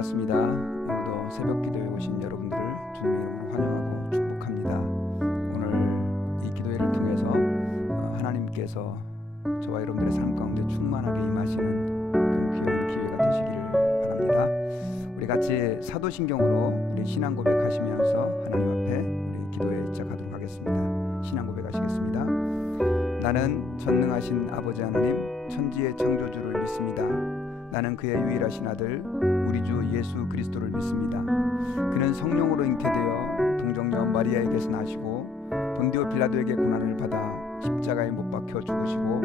반갑습니다. 오늘도 새벽 기도에 오신 여러분들을 주님의 이름으로 환영하고 축복합니다. 오늘 이 기도회를 통해서 하나님께서 저와 여러분들의 삶 가운데 충만하게 임하시는 그런 귀한 기회가 되시기를 바랍니다. 우리 같이 사도신경으로 우리 신앙 고백하시면서 하나님 앞에 우리 기도에 시작하도록 하겠습니다. 신앙 고백하시겠습니다. 나는 전능하신 아버지 하나님 천지의 창조주를 믿습니다. 나는 그의 유일하신 아들 우리 주 예수 그리스도를 믿습니다. 그는 성령으로 잉태되어 동정녀 마리아에게서 나시고 본디오 빌라도에게 고난을 받아 십자가에 못 박혀 죽으시고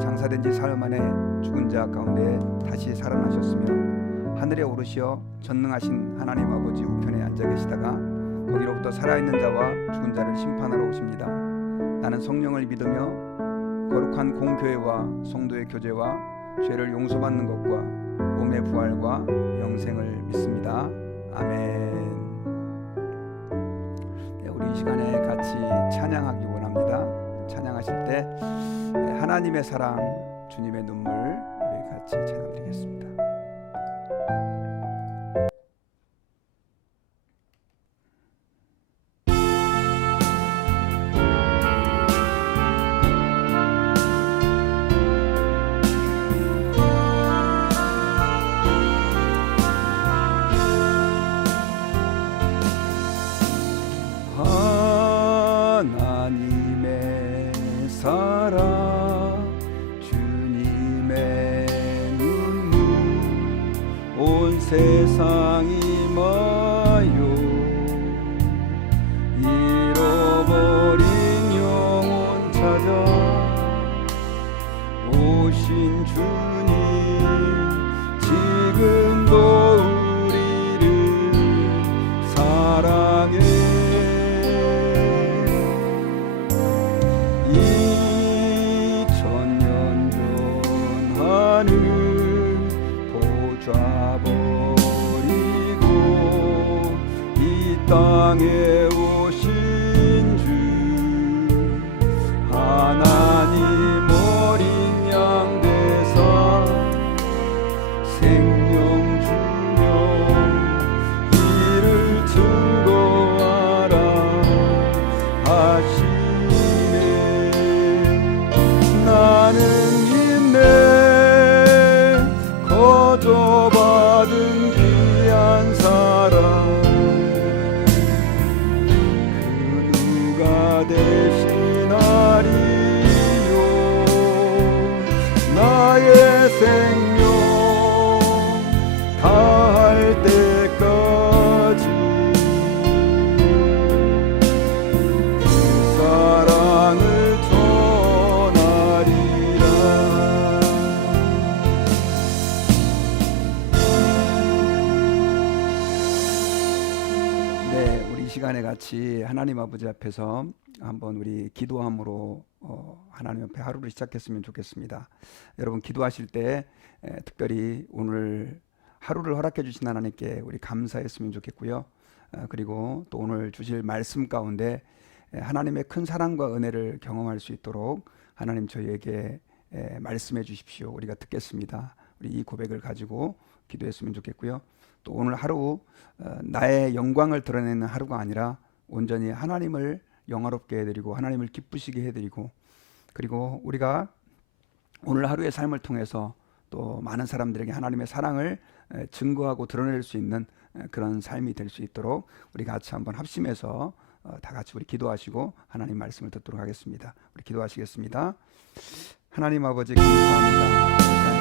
장사된 지 사흘 만에 죽은 자 가운데 다시 살아나셨으며 하늘에 오르시어 전능하신 하나님 아버지 우편에 앉아 계시다가 거기로부터 살아있는 자와 죽은 자를 심판하러 오십니다. 나는 성령을 믿으며 거룩한 공교회와 성도의 교제와 죄를 용서받는 것과 몸의 부활과 영생을 믿습니다. 아멘. 네, 우리 이 시간에 같이 찬양하기 원합니다. 찬양하실 때 하나님의 사랑, 주님의 눈물 우리 같이 찬양드리겠습니다. 하나님의 사랑 주님의 눈물 온 세상이 마요 잃어버린 영혼 찾아 오신 주님 지금도 우리를 사랑해 땅에 오신 주 하나님 어린 양 되사 생명 주며 이를 증거하라 하시네. 나는 있네 거저받은 귀한 사랑 대신하리요 나의 생명 다할 때까지 그 사랑을 전하리라. 네, 우리 이 시간에 같이 하나님 아버지 앞에서 한번 우리 기도함으로 하나님 앞에 하루를 시작했으면 좋겠습니다. 여러분 기도하실 때 특별히 오늘 하루를 허락해 주신 하나님께 우리 감사했으면 좋겠고요. 그리고 또 오늘 주실 말씀 가운데 하나님의 큰 사랑과 은혜를 경험할 수 있도록 하나님 저희에게 말씀해 주십시오. 우리가 듣겠습니다. 우리 이 고백을 가지고 기도했으면 좋겠고요. 또 오늘 하루 나의 영광을 드러내는 하루가 아니라 온전히 하나님을 영화롭게 해드리고 하나님을 기쁘시게 해드리고 그리고 우리가 오늘 하루의 삶을 통해서 또 많은 사람들에게 하나님의 사랑을 증거하고 드러낼 수 있는 그런 삶이 될 수 있도록 우리 같이 한번 합심해서 다 같이 우리 기도하시고 하나님 말씀을 듣도록 하겠습니다. 우리 기도하시겠습니다. 하나님 아버지 감사합니다.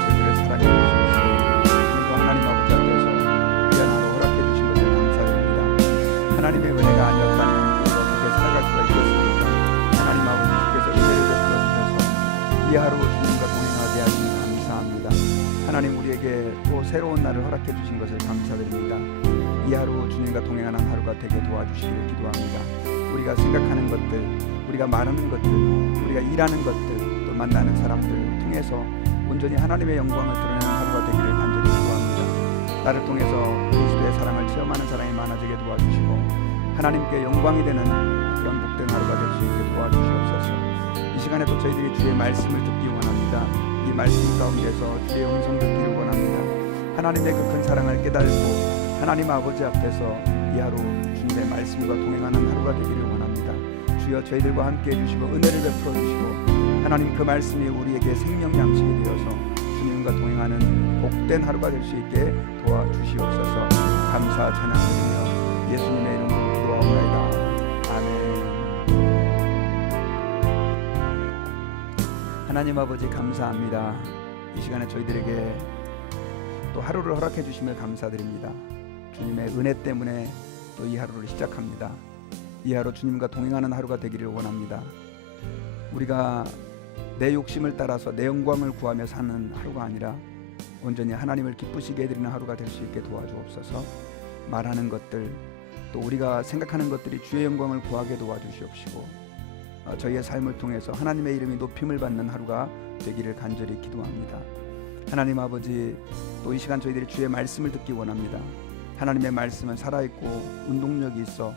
저희들을 사랑해 주시옵시고 오늘도 하나님 아버지 앞에서 귀한 하루 허락해 주신 것을 감사드립니다. 하나님의 은혜가 아니었다면 살아갈 수가 있겠습니까? 하나님 아버지께서 은혜를 베풀어 주셔서 이 하루 주님과 동행하게 하시니 감사합니다. 하나님 우리에게 또 새로운 날을 허락해 주신 것을 감사드립니다. 이 하루 주님과 동행하는 하루가 되게 도와주시기를 기도합니다. 우리가 생각하는 것들, 우리가 말하는 것들, 우리가 일하는 것들, 또 만나는 사람들 통해서 온전히 하나님의 영광을 드러내는 하루가 되기를 간절히 기도합니다. 나를 통해서 그리스도의 사랑을 체험하는 사람이 많아지게 도와주시고 하나님께 영광이 되는 그런 복된 하루가 될 수 있게 도와주시옵소서. 이 시간에 또 저희들이 주의 말씀을 듣기 원합니다. 이 말씀 가운데서 주의 음성 듣기를 원합니다. 하나님의 그 큰 사랑을 깨달고 하나님 아버지 앞에서 이 하루 주님의 말씀과 동행하는 하루가 되기를 원합니다. 주여 저희들과 함께 해주시고 은혜를 베풀어 주시고 하나님 그 말씀이 우리에게 생명 양식이 되어서 주님과 동행하는 복된 하루가 될 수 있게 도와주시옵소서. 감사 찬양드리며 예수님의 이름으로 기도하옵나이다. 아멘. 하나님 아버지 감사합니다. 이 시간에 저희들에게 또 하루를 허락해 주심을 감사드립니다. 주님의 은혜 때문에 또 이 하루를 시작합니다. 이 하루 주님과 동행하는 하루가 되기를 원합니다. 우리가 내 욕심을 따라서 내 영광을 구하며 사는 하루가 아니라 온전히 하나님을 기쁘시게 해드리는 하루가 될 수 있게 도와주옵소서. 말하는 것들 또 우리가 생각하는 것들이 주의 영광을 구하게 도와주시옵시고 저희의 삶을 통해서 하나님의 이름이 높임을 받는 하루가 되기를 간절히 기도합니다. 하나님 아버지, 또 이 시간 저희들이 주의 말씀을 듣기 원합니다. 하나님의 말씀은 살아있고 운동력이 있어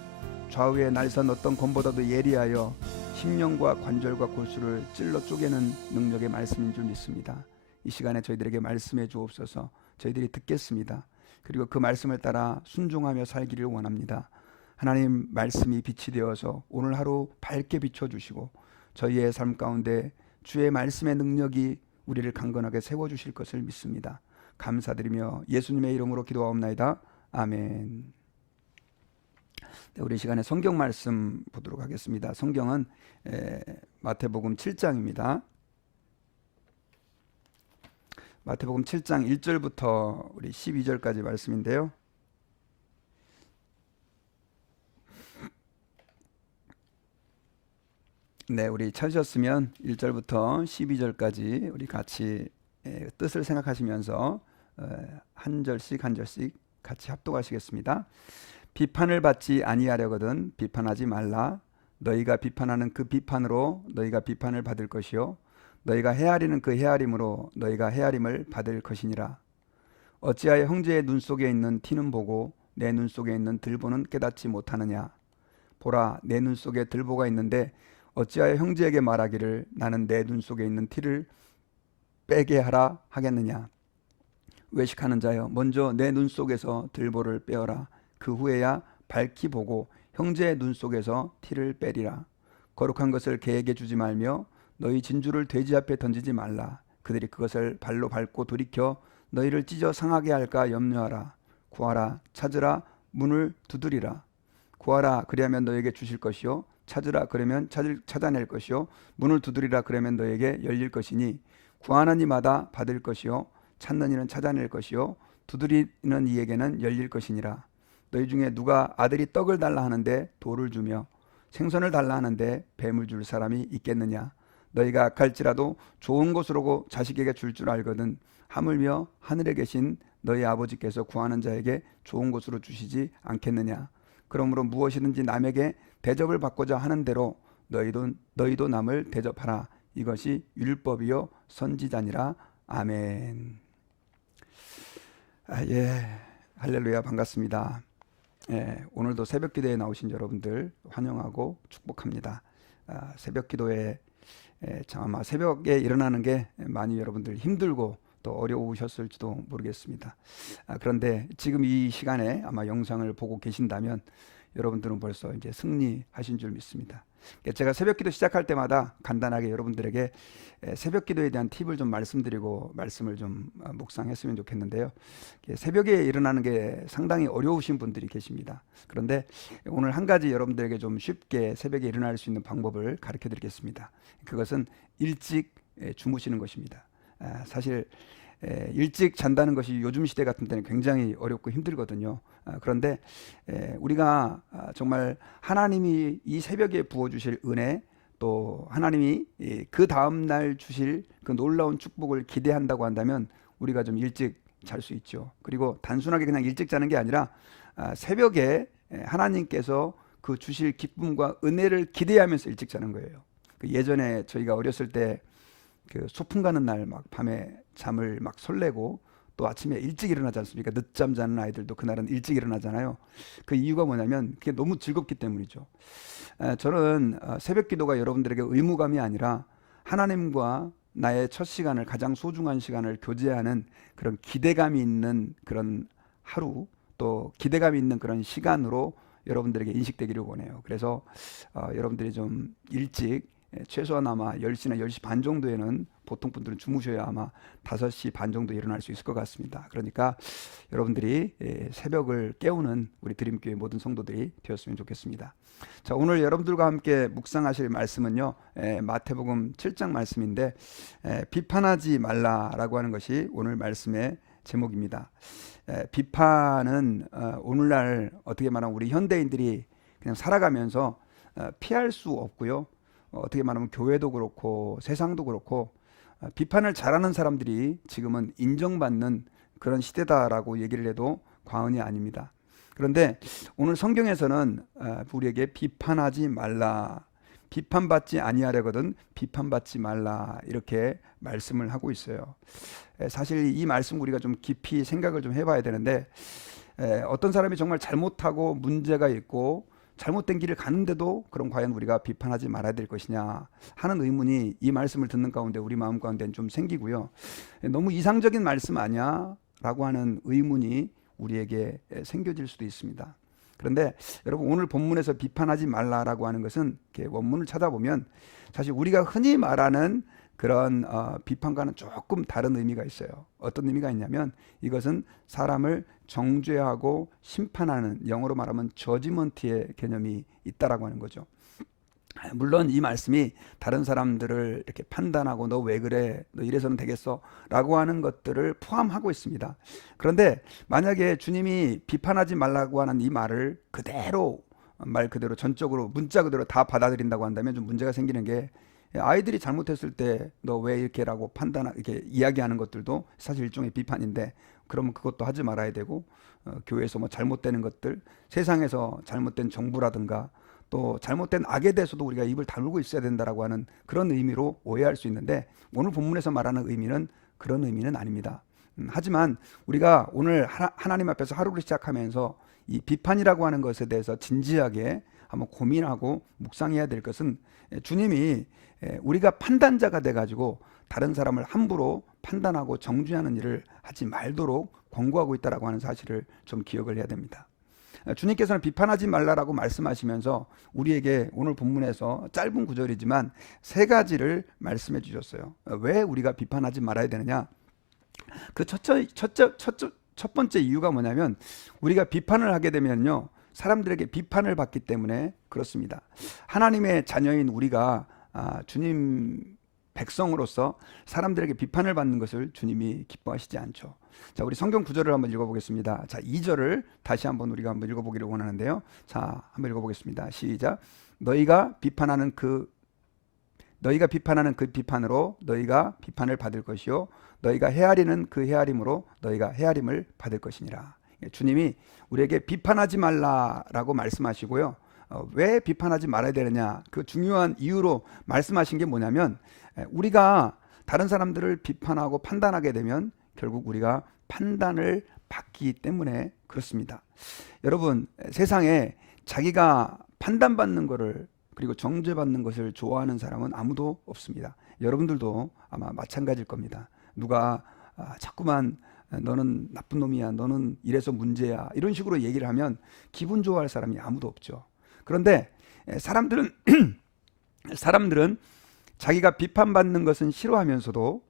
좌우의 날선 어떤 검보다도 예리하여 심령과 관절과 골수를 찔러 쪼개는 능력의 말씀인 줄 믿습니다. 이 시간에 저희들에게 말씀해 주옵소서. 저희들이 듣겠습니다. 그리고 그 말씀을 따라 순종하며 살기를 원합니다. 하나님 말씀이 빛이 되어서 오늘 하루 밝게 비춰주시고 저희의 삶 가운데 주의 말씀의 능력이 우리를 강건하게 세워주실 것을 믿습니다. 감사드리며 예수님의 이름으로 기도하옵나이다. 아멘. 네, 우리 시간에 성경 말씀 보도록 하겠습니다. 성경은 마태복음 7장입니다. 마태복음 7장 1절부터 우리 12절까지 말씀인데요. 네, 우리 찾으셨으면 1절부터 12절까지 우리 같이 뜻을 생각하시면서 한 절씩 한 절씩 같이 합독하시겠습니다. 비판을 받지 아니하려거든 비판하지 말라. 너희가 비판하는 그 비판으로 너희가 비판을 받을 것이요 너희가 헤아리는 그 헤아림으로 너희가 헤아림을 받을 것이니라. 어찌하여 형제의 눈 속에 있는 티는 보고 내 눈 속에 있는 들보는 깨닫지 못하느냐. 보라, 내 눈 속에 들보가 있는데 어찌하여 형제에게 말하기를 나는 내 눈 속에 있는 티를 빼게 하라 하겠느냐. 외식하는 자여, 먼저 내 눈 속에서 들보를 빼어라. 그 후에야 밝히 보고 형제의 눈 속에서 티를 빼리라. 거룩한 것을 개에게 주지 말며 너희 진주를 돼지 앞에 던지지 말라. 그들이 그것을 발로 밟고 돌이켜 너희를 찢어 상하게 할까 염려하라. 구하라, 찾으라, 문을 두드리라. 구하라, 그리하면 너에게 주실 것이요 찾으라, 그러면 찾아낼 것이요 문을 두드리라, 그러면 너에게 열릴 것이니 구하는 이마다 받을 것이요 찾는 이는 찾아낼 것이요 두드리는 이에게는 열릴 것이니라. 너희 중에 누가 아들이 떡을 달라 하는데 돌을 주며 생선을 달라 하는데 뱀을 줄 사람이 있겠느냐. 너희가 악할지라도 좋은 것으로 자식에게 줄 줄 알거든 하물며 하늘에 계신 너희 아버지께서 구하는 자에게 좋은 것으로 주시지 않겠느냐. 그러므로 무엇이든지 남에게 대접을 받고자 하는 대로 너희도 남을 대접하라. 이것이 율법이요 선지자니라. 아멘. 예, 할렐루야, 반갑습니다. 오늘도 새벽 기도에 나오신 여러분들 환영하고 축복합니다. 새벽 기도에 아마 새벽에 일어나는 게 많이 여러분들 힘들고 또 어려우셨을지도 모르겠습니다. 그런데 지금 이 시간에 아마 영상을 보고 계신다면 여러분들은 벌써 이제 승리하신 줄 믿습니다. 제가 새벽 기도 시작할 때마다 간단하게 여러분들에게 새벽 기도에 대한 팁을 좀 말씀드리고 말씀을 좀 묵상했으면 좋겠는데요. 새벽에 일어나는 게 상당히 어려우신 분들이 계십니다. 그런데 오늘 한 가지 여러분들에게 좀 쉽게 새벽에 일어날 수 있는 방법을 가르쳐 드리겠습니다. 그것은 일찍 주무시는 것입니다. 사실 일찍 잔다는 것이 요즘 시대 같은 때는 굉장히 어렵고 힘들거든요. 그런데 우리가 정말 하나님이 이 새벽에 부어주실 은혜, 또 하나님이 그 다음날 주실 그 놀라운 축복을 기대한다고 한다면 우리가 좀 일찍 잘 수 있죠. 그리고 단순하게 그냥 일찍 자는 게 아니라 새벽에 하나님께서 그 주실 기쁨과 은혜를 기대하면서 일찍 자는 거예요. 예전에 저희가 어렸을 때 그 소풍 가는 날 막 밤에 잠을 막 설레고 또 아침에 일찍 일어나지 않습니까? 늦잠 자는 아이들도 그날은 일찍 일어나잖아요. 그 이유가 뭐냐면 그게 너무 즐겁기 때문이죠. 저는 새벽 기도가 여러분들에게 의무감이 아니라 하나님과 나의 첫 시간을, 가장 소중한 시간을 교제하는 그런 기대감이 있는 그런 하루, 또 기대감이 있는 그런 시간으로 여러분들에게 인식되기를 원해요. 그래서 여러분들이 좀 일찍, 최소한 아마 10시나 10시 반 정도에는 보통 분들은 주무셔야 아마 5시 반 정도 일어날 수 있을 것 같습니다. 그러니까 여러분들이 새벽을 깨우는 우리 드림교회 모든 성도들이 되었으면 좋겠습니다. 자, 오늘 여러분들과 함께 묵상하실 말씀은요, 마태복음 7장 말씀인데, 비판하지 말라라고 하는 것이 오늘 말씀의 제목입니다. 비판은 오늘날 어떻게 말하면 우리 현대인들이 그냥 살아가면서 피할 수 없고요. 어떻게 말하면 교회도 그렇고 세상도 그렇고 비판을 잘하는 사람들이 지금은 인정받는 그런 시대다라고 얘기를 해도 과언이 아닙니다. 그런데 오늘 성경에서는 우리에게 비판하지 말라, 비판받지 아니하려거든 비판받지 말라, 이렇게 말씀을 하고 있어요. 사실 이 말씀 우리가 좀 깊이 생각을 좀 해봐야 되는데, 어떤 사람이 정말 잘못하고 문제가 있고 잘못된 길을 가는데도 그럼 과연 우리가 비판하지 말아야 될 것이냐 하는 의문이 이 말씀을 듣는 가운데 우리 마음 가운데는 좀 생기고요. 너무 이상적인 말씀 아니야? 라고 하는 의문이 우리에게 생겨질 수도 있습니다. 그런데 여러분, 오늘 본문에서 비판하지 말라라고 하는 것은 이렇게 원문을 찾아보면 사실 우리가 흔히 말하는 그런 비판과는 조금 다른 의미가 있어요. 어떤 의미가 있냐면 이것은 사람을 정죄하고 심판하는, 영어로 말하면 저지먼트의 개념이 있다라고 하는 거죠. 물론 이 말씀이 다른 사람들을 이렇게 판단하고 너 왜 그래, 너 이래서는 되겠어 라고 하는 것들을 포함하고 있습니다. 그런데 만약에 주님이 비판하지 말라고 하는 이 말을 그대로, 말 그대로 전적으로 문자 그대로 다 받아들인다고 한다면 좀 문제가 생기는 게, 아이들이 잘못했을 때 너 왜 이렇게라고 이렇게 이야기하는 것들도 사실 일종의 비판인데, 그러면 그것도 하지 말아야 되고, 교회에서 뭐 잘못되는 것들, 세상에서 잘못된 정부라든가 또 잘못된 악에 대해서도 우리가 입을 다물고 있어야 된다라고 하는 그런 의미로 오해할 수 있는데, 오늘 본문에서 말하는 의미는 그런 의미는 아닙니다. 하지만 우리가 오늘 하나님 앞에서 하루를 시작하면서 이 비판이라고 하는 것에 대해서 진지하게 한번 고민하고 묵상해야 될 것은, 주님이 우리가 판단자가 돼가지고 다른 사람을 함부로 판단하고 정죄하는 일을 하지 말도록 권고하고 있다라고 하는 사실을 좀 기억을 해야 됩니다. 주님께서는 비판하지 말라라고 말씀하시면서 우리에게 오늘 본문에서 짧은 구절이지만 세 가지를 말씀해 주셨어요. 왜 우리가 비판하지 말아야 되느냐? 그 첫 번째 이유가 뭐냐면, 우리가 비판을 하게 되면요, 사람들에게 비판을 받기 때문에 그렇습니다. 하나님의 자녀인 우리가 주님 백성으로서 사람들에게 비판을 받는 것을 주님이 기뻐하시지 않죠. 자, 우리 성경 구절을 한번 읽어보겠습니다. 자, 2절을 다시 한번 우리가 한번 읽어보기를 원하는데요. 자, 한번 읽어보겠습니다. 시작. 너희가 비판하는 그 비판으로 너희가 비판을 받을 것이요, 너희가 헤아리는 그 헤아림으로 너희가 헤아림을 받을 것이니라. 주님이 우리에게 비판하지 말라라고 말씀하시고요. 왜 비판하지 말아야 되느냐, 그 중요한 이유로 말씀하신 게 뭐냐면, 우리가 다른 사람들을 비판하고 판단하게 되면 결국 우리가 판단을 받기 때문에 그렇습니다. 여러분, 세상에 자기가 판단받는 것을, 그리고 정죄받는 것을 좋아하는 사람은 아무도 없습니다. 여러분들도 아마 마찬가지일 겁니다. 누가 자꾸만 너는 나쁜 놈이야, 너는 이래서 문제야, 이런 식으로 얘기를 하면 기분 좋아할 사람이 아무도 없죠. 그런데 사람들은 자기가 비판받는 것은 싫어하면서도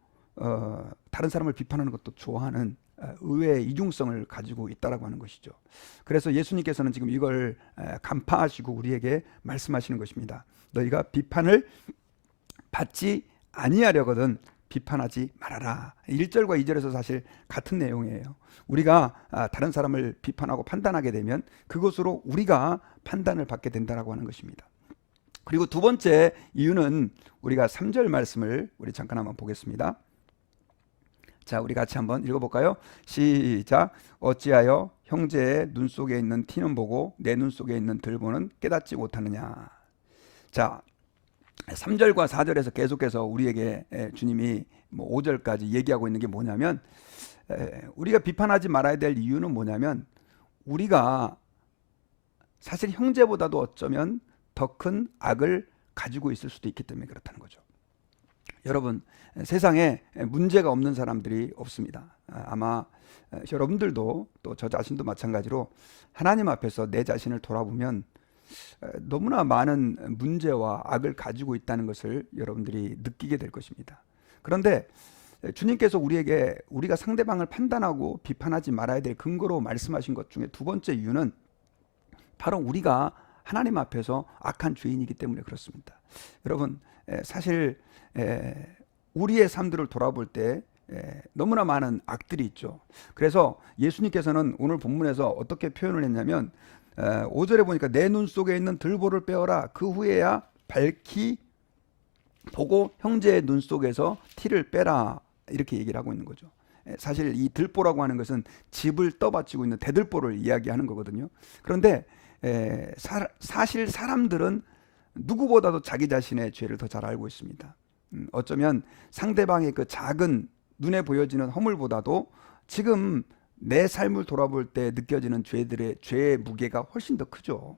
다른 사람을 비판하는 것도 좋아하는 의외의 이중성을 가지고 있다라고 하는 것이죠. 그래서 예수님께서는 지금 이걸 간파하시고 우리에게 말씀하시는 것입니다. 너희가 비판을 받지 아니하려거든 비판하지 말아라. 1절과 2절에서 사실 같은 내용이에요. 우리가 다른 사람을 비판하고 판단하게 되면 그것으로 우리가 판단을 받게 된다라고 하는 것입니다. 그리고 두 번째 이유는 우리가 3절 말씀을 우리 잠깐 한번 보겠습니다. 자, 우리 같이 한번 읽어볼까요? 시작. 어찌하여 형제의 눈 속에 있는 티는 보고 내 눈 속에 있는 들보는 깨닫지 못하느냐. 자, 3절과 4절에서 계속해서 우리에게 주님이 5절까지 얘기하고 있는 게 뭐냐면, 우리가 비판하지 말아야 될 이유는 뭐냐면, 우리가 사실 형제보다도 어쩌면 더 큰 악을 가지고 있을 수도 있기 때문에 그렇다는 거죠. 여러분, 세상에 문제가 없는 사람들이 없습니다. 아마 여러분들도 또 저 자신도 마찬가지로 하나님 앞에서 내 자신을 돌아보면 너무나 많은 문제와 악을 가지고 있다는 것을 여러분들이 느끼게 될 것입니다. 그런데 주님께서 우리에게 우리가 상대방을 판단하고 비판하지 말아야 될 근거로 말씀하신 것 중에 두 번째 이유는 바로 우리가 하나님 앞에서 악한 죄인이기 때문에 그렇습니다. 여러분, 사실 우리의 삶들을 돌아볼 때 너무나 많은 악들이 있죠. 그래서 예수님께서는 오늘 본문에서 어떻게 표현을 했냐면 5절에 보니까 내 눈 속에 있는 들보를 빼어라. 그 후에야 밝히 보고 형제의 눈 속에서 티를 빼라. 이렇게 얘기를 하고 있는 거죠. 사실 이 들보라고 하는 것은 집을 떠받치고 있는 대들보를 이야기하는 거거든요. 그런데 사실 사람들은 누구보다도 자기 자신의 죄를 더 잘 알고 있습니다. 어쩌면 상대방의 그 작은 눈에 보여지는 허물보다도 지금 내 삶을 돌아볼 때 느껴지는 죄의 무게가 훨씬 더 크죠.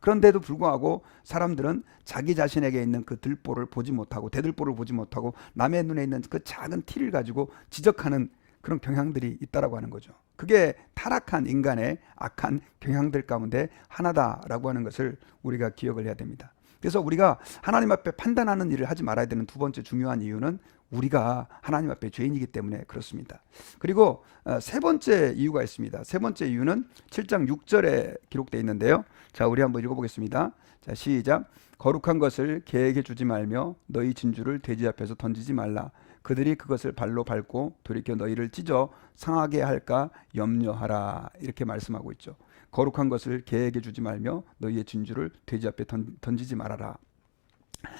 그런데도 불구하고 사람들은 자기 자신에게 있는 그 들보를 보지 못하고 대들보를 보지 못하고 남의 눈에 있는 그 작은 티를 가지고 지적하는 그런 경향들이 있다라고 하는 거죠. 그게 타락한 인간의 악한 경향들 가운데 하나다라고 하는 것을 우리가 기억을 해야 됩니다. 그래서 우리가 하나님 앞에 판단하는 일을 하지 말아야 되는 두 번째 중요한 이유는 우리가 하나님 앞에 죄인이기 때문에 그렇습니다. 그리고 세 번째 이유가 있습니다. 세 번째 이유는 7장 6절에 기록되어 있는데요. 자, 우리 한번 읽어보겠습니다. 자, 시작. 거룩한 것을 개에게 주지 말며 너희 진주를 돼지 앞에서 던지지 말라. 그들이 그것을 발로 밟고 돌이켜 너희를 찢어 상하게 할까 염려하라. 이렇게 말씀하고 있죠. 거룩한 것을 개에게 주지 말며 너희의 진주를 돼지 앞에 던지지 말아라.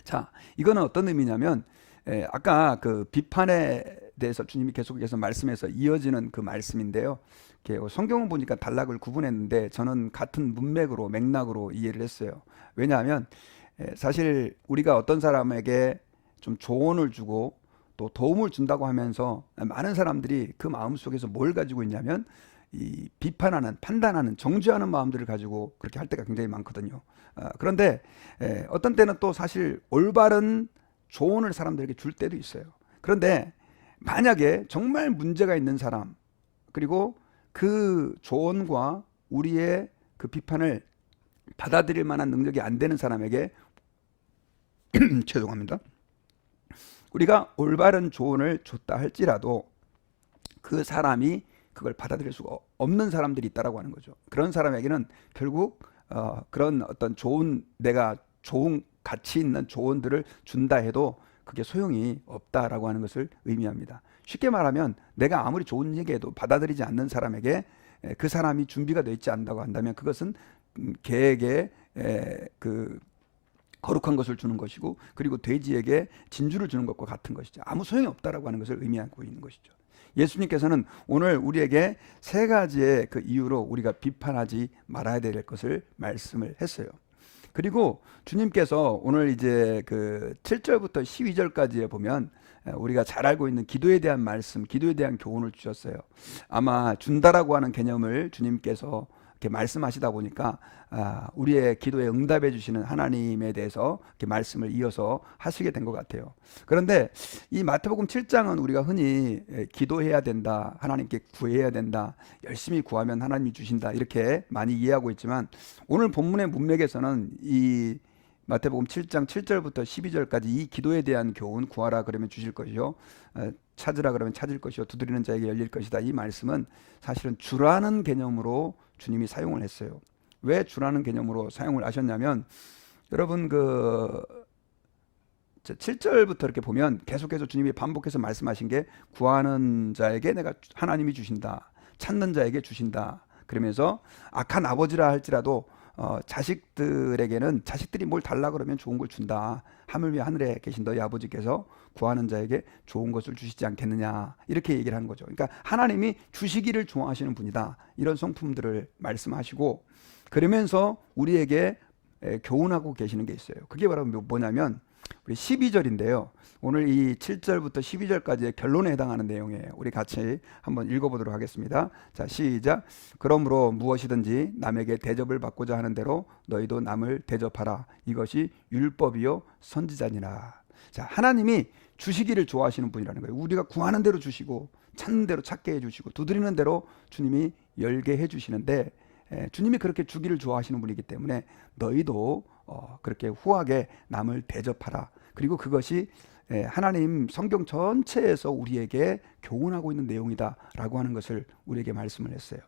자, 이거는 어떤 의미냐면 아까 그 비판에 대해서 주님이 계속해서 말씀해서 이어지는 그 말씀인데요. 성경을 보니까 단락을 구분했는데 저는 같은 문맥으로 맥락으로 이해를 했어요. 왜냐하면 사실 우리가 어떤 사람에게 좀 조언을 주고 또 도움을 준다고 하면서 많은 사람들이 그 마음속에서 뭘 가지고 있냐면 이 비판하는, 판단하는, 정죄하는 마음들을 가지고 그렇게 할 때가 굉장히 많거든요. 그런데 어떤 때는 또 사실 올바른 조언을 사람들에게 줄 때도 있어요. 그런데 만약에 정말 문제가 있는 사람, 그리고 그 조언과 우리의 그 비판을 받아들일 만한 능력이 안 되는 사람에게 죄송합니다. 우리가 올바른 조언을 줬다 할지라도 그 사람이 그걸 받아들일 수가 없는 사람들이 있다라고 하는 거죠. 그런 사람에게는 결국 그런 어떤 내가 좋은 가치 있는 조언들을 준다 해도 그게 소용이 없다라고 하는 것을 의미합니다. 쉽게 말하면 내가 아무리 좋은 얘기해도 받아들이지 않는 사람에게 그 사람이 준비가 되어 있지 않다고 한다면 그것은 개에게 그 거룩한 것을 주는 것이고, 그리고 돼지에게 진주를 주는 것과 같은 것이죠. 아무 소용이 없다라고 하는 것을 의미하고 있는 것이죠. 예수님께서는 오늘 우리에게 세 가지의 그 이유로 우리가 비판하지 말아야 될 것을 말씀을 했어요. 그리고 주님께서 오늘 이제 그 7절부터 12절까지에 보면 우리가 잘 알고 있는 기도에 대한 말씀, 기도에 대한 교훈을 주셨어요. 아마 준다라고 하는 개념을 주님께서 이렇게 말씀하시다 보니까 우리의 기도에 응답해 주시는 하나님에 대해서 이렇게 말씀을 이어서 하시게 된 것 같아요. 그런데 이 마태복음 7장은 우리가 흔히 기도해야 된다, 하나님께 구해야 된다, 열심히 구하면 하나님이 주신다, 이렇게 많이 이해하고 있지만 오늘 본문의 문맥에서는 이 마태복음 7장 7절부터 12절까지 이 기도에 대한 교훈, 구하라 그러면 주실 것이요, 찾으라 그러면 찾을 것이요, 두드리는 자에게 열릴 것이다, 이 말씀은 사실은 주라는 개념으로 주님이 사용을 했어요. 왜 주라는 개념으로 사용을 하셨냐면, 여러분 그 7절부터 이렇게 보면 계속해서 주님이 반복해서 말씀하신 게 구하는 자에게 내가 하나님이 주신다, 찾는 자에게 주신다, 그러면서 악한 아버지라 할지라도 자식들에게는 자식들이 뭘 달라 그러면 좋은 걸 준다, 하물며 하늘에 계신 너희 아버지께서 구하는 자에게 좋은 것을 주시지 않겠느냐, 이렇게 얘기를 하는 거죠. 그러니까 하나님이 주시기를 좋아하시는 분이다, 이런 성품들을 말씀하시고, 그러면서 우리에게 교훈하고 계시는 게 있어요. 그게 바로 뭐냐면 우리 12절인데요. 오늘 이 7절부터 12절까지의 결론에 해당하는 내용이에요. 우리 같이 한번 읽어보도록 하겠습니다. 자, 시작. 그러므로 무엇이든지 남에게 대접을 받고자 하는 대로 너희도 남을 대접하라. 이것이 율법이요 선지자니라. 자, 하나님이 주시기를 좋아하시는 분이라는 거예요. 우리가 구하는 대로 주시고 찾는 대로 찾게 해주시고 두드리는 대로 주님이 열게 해주시는데, 주님이 그렇게 주기를 좋아하시는 분이기 때문에 너희도 그렇게 후하게 남을 대접하라. 그리고 그것이 하나님 성경 전체에서 우리에게 교훈하고 있는 내용이다라고 하는 것을 우리에게 말씀을 했어요.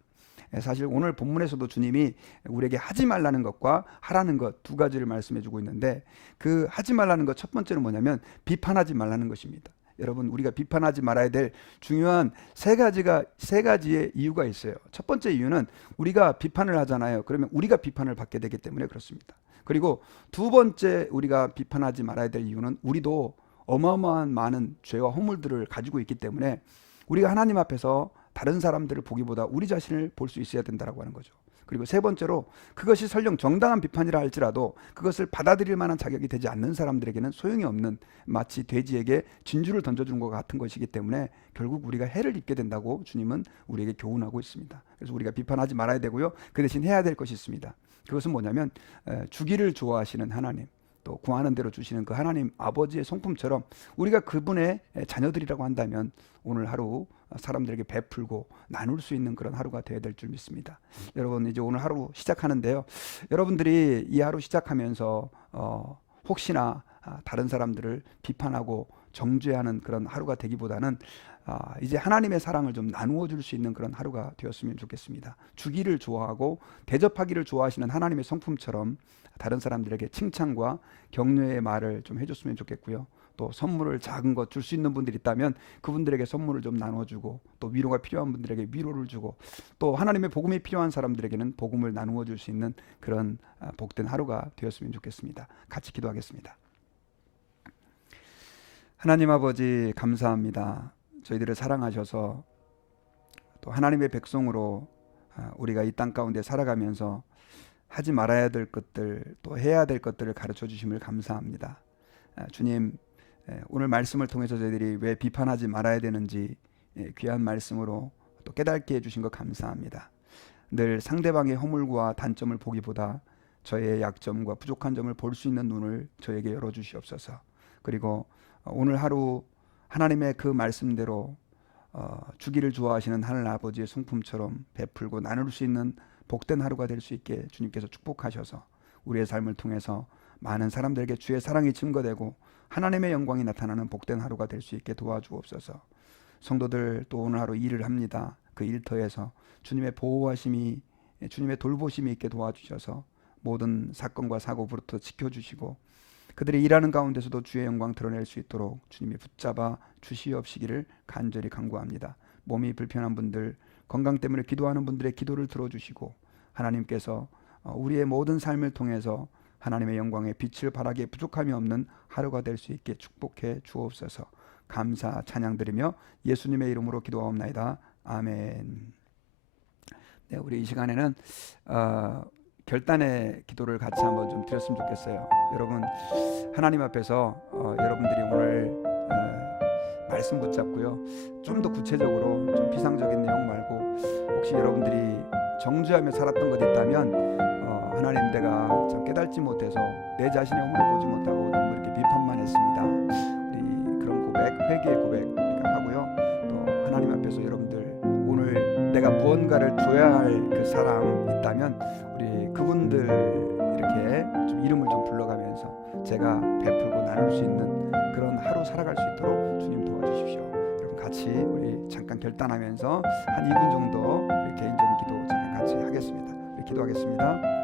사실 오늘 본문에서도 주님이 우리에게 하지 말라는 것과 하라는 것 두 가지를 말씀해 주고 있는데, 그 하지 말라는 것 첫 번째는 뭐냐면 비판하지 말라는 것입니다. 여러분, 우리가 비판하지 말아야 될 중요한 세 가지의 이유가 있어요. 첫 번째 이유는 우리가 비판을 하잖아요. 그러면 우리가 비판을 받게 되기 때문에 그렇습니다. 그리고 두 번째 우리가 비판하지 말아야 될 이유는 우리도 어마어마한 많은 죄와 허물들을 가지고 있기 때문에 우리가 하나님 앞에서 다른 사람들을 보기보다 우리 자신을 볼 수 있어야 된다고 하는 거죠. 그리고 세 번째로 그것이 설령 정당한 비판이라 할지라도 그것을 받아들일 만한 자격이 되지 않는 사람들에게는 소용이 없는, 마치 돼지에게 진주를 던져주는 것 같은 것이기 때문에 결국 우리가 해를 입게 된다고 주님은 우리에게 교훈하고 있습니다. 그래서 우리가 비판하지 말아야 되고요. 그 대신 해야 될 것이 있습니다. 그것은 뭐냐면 주기를 좋아하시는 하나님, 또 구하는 대로 주시는 그 하나님 아버지의 성품처럼 우리가 그분의 자녀들이라고 한다면 오늘 하루 사람들에게 베풀고 나눌 수 있는 그런 하루가 되어야 될 줄 믿습니다. 여러분, 이제 오늘 하루 시작하는데요. 여러분들이 이 하루 시작하면서 혹시나 다른 사람들을 비판하고 정죄하는 그런 하루가 되기보다는 이제 하나님의 사랑을 좀 나누어 줄 수 있는 그런 하루가 되었으면 좋겠습니다. 주기를 좋아하고 대접하기를 좋아하시는 하나님의 성품처럼 다른 사람들에게 칭찬과 격려의 말을 좀 해줬으면 좋겠고요. 또 선물을 작은 것 줄 수 있는 분들이 있다면 그분들에게 선물을 좀 나눠주고, 또 위로가 필요한 분들에게 위로를 주고, 또 하나님의 복음이 필요한 사람들에게는 복음을 나누어 줄 수 있는 그런 복된 하루가 되었으면 좋겠습니다. 같이 기도하겠습니다. 하나님 아버지, 감사합니다. 저희들을 사랑하셔서 또 하나님의 백성으로 우리가 이 땅 가운데 살아가면서 하지 말아야 될 것들, 또 해야 될 것들을 가르쳐 주심을 감사합니다. 주님, 오늘 말씀을 통해서 저희들이 왜 비판하지 말아야 되는지 귀한 말씀으로 또 깨닫게 해주신 것 감사합니다. 늘 상대방의 허물과 단점을 보기보다 저의 약점과 부족한 점을 볼 수 있는 눈을 저에게 열어주시옵소서. 그리고 오늘 하루 하나님의 그 말씀대로 주기를 좋아하시는 하늘 아버지의 성품처럼 베풀고 나눌 수 있는 복된 하루가 될 수 있게 주님께서 축복하셔서 우리의 삶을 통해서 많은 사람들에게 주의 사랑이 증거되고 하나님의 영광이 나타나는 복된 하루가 될 수 있게 도와주옵소서. 성도들 또 오늘 하루 일을 합니다. 그 일터에서 주님의 보호하심이, 주님의 돌보심이 있게 도와주셔서 모든 사건과 사고부터 지켜주시고 그들이 일하는 가운데서도 주의 영광 드러낼 수 있도록 주님이 붙잡아 주시옵시기를 간절히 간구합니다. 몸이 불편한 분들, 건강 때문에 기도하는 분들의 기도를 들어주시고 하나님께서 우리의 모든 삶을 통해서 하나님의 영광의 빛을 발하기에 부족함이 없는 하루가 될 수 있게 축복해 주옵소서. 감사 찬양드리며 예수님의 이름으로 기도하옵나이다. 아멘. 네, 우리 이 시간에는 결단의 기도를 같이 한번 좀 드렸으면 좋겠어요. 여러분, 하나님 앞에서 여러분들이 오늘 말씀 붙잡고요, 좀 더 구체적으로 좀 비상적인 내용 말고 혹시 여러분들이 정죄하며 살았던 것 있다면 하나님, 내가 참 깨닫지 못해서 내 자신의 허물을 보지 못하고 너무 이렇게 비판만 했습니다. 우리 그런 고백, 회개의 고백 우리가 하고요. 또 하나님 앞에서 여러분들 오늘 내가 무언가를 줘야 할 그 사람 있다면 우리 그분들 이렇게 좀 이름을 좀 불러가면서 제가 베풀고 나눌 수 있는 그런 하루 살아갈 수 있도록 주님 도와주십시오. 여러분, 같이 우리 잠깐 결단하면서 한 2분 정도 우리 개인적인 기도 잠깐 같이 하겠습니다. 우리 기도하겠습니다.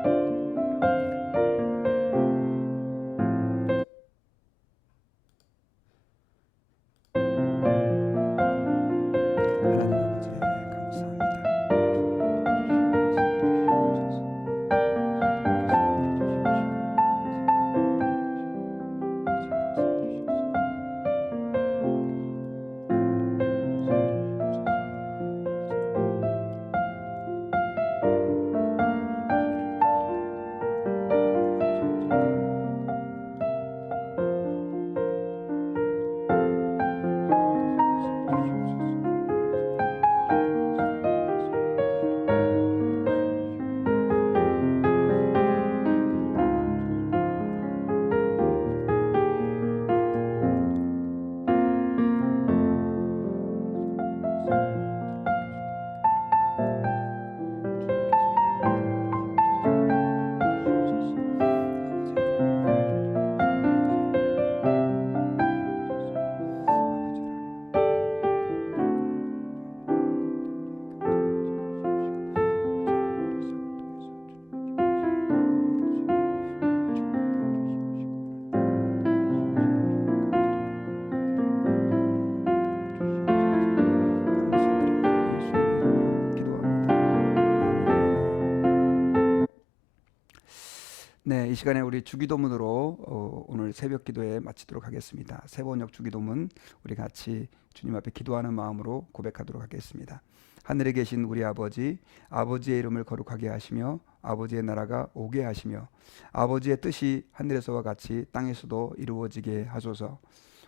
이 시간에 우리 주기도문으로 오늘 새벽 기도에 마치도록 하겠습니다. 세 번역 주기도문 우리 같이 주님 앞에 기도하는 마음으로 고백하도록 하겠습니다. 하늘에 계신 우리 아버지, 아버지의 이름을 거룩하게 하시며 아버지의 나라가 오게 하시며 아버지의 뜻이 하늘에서와 같이 땅에서도 이루어지게 하소서.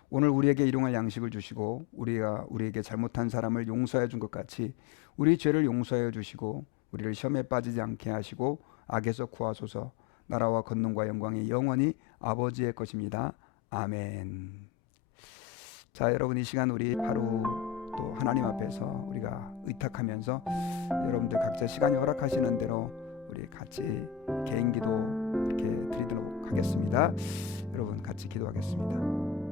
오늘 우리에게 일용할 양식을 주시고 우리가 우리에게 잘못한 사람을 용서해 준 것 같이 우리 죄를 용서해 주시고 우리를 시험에 빠지지 않게 하시고 악에서 구하소서. 나라와 권능과 영광이 영원히 아버지의 것입니다. 아멘. 자, 여러분 이 시간 우리 하루 또 하나님 앞에서 우리가 의탁하면서 여러분들 각자 시간이 허락하시는 대로 우리 같이 개인 기도 이렇게 드리도록 하겠습니다. 여러분 같이 기도하겠습니다.